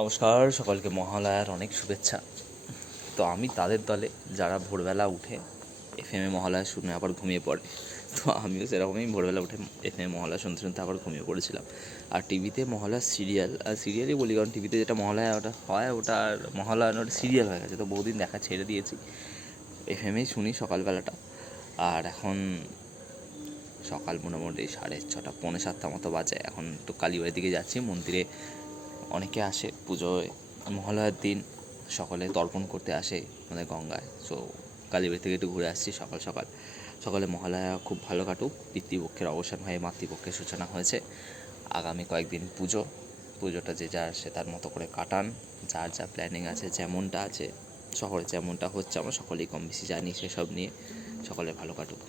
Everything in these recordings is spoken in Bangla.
নমস্কার, সকলকে মহালয়ার অনেক শুভেচ্ছা। তো আমি তাদের দলে যারা ভোরবেলা উঠে এফ এম এ মহালয়া শুনে আবার ঘুমিয়ে পড়ে, তো আমিও সেরকমই ভোরবেলা উঠে এফ এম মহালয়া শুনতে শুনতে আবার ঘুমিয়ে পড়েছিলাম। আর টিভিতে মহালয়া সিরিয়াল, আর সিরিয়ালই বলি কারণ টিভিতে যেটা মহালয়া ওটা হয়, ওটা আর মহালয়া ওটা সিরিয়াল হয়ে গেছে। তো বহুদিন দেখা ছেড়ে দিয়েছি। এফ এমএই শুনি সকালবেলাটা। আর এখন সকাল মোটামুটি সাড়ে ছটা, পৌনে সাতটা মতো বাজে। এখন একটু কালীবাড়ির দিকে যাচ্ছি, মন্দিরে অনেকে আসে পুজোয়, মহালয়ার দিন সকলে তর্পণ করতে আসে আমাদের গঙ্গায়। সো কালীবাড়ি থেকে একটু ঘুরে আসছি সকাল সকাল। সকালে মহালয়া খুব ভালো কাটুক, পিতৃপক্ষের অবসান হয়ে, মাতৃপক্ষের সূচনা হয়েছে। আগামী কয়েকদিন পুজো, পুজোটা যে যার সে তার মতো করে কাটান। যার যা প্ল্যানিং আছে, যেমনটা আছে, শহরে যেমনটা হচ্ছে, আমরা সকলেই কম বেশি জানি সেসব নিয়ে সকলে ভালো কাটুক।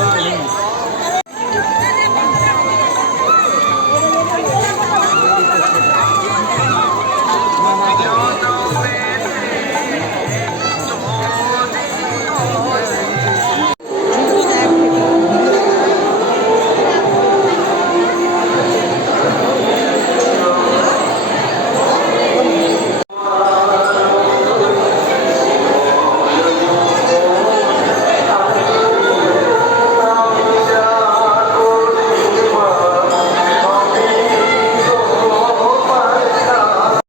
Gracias.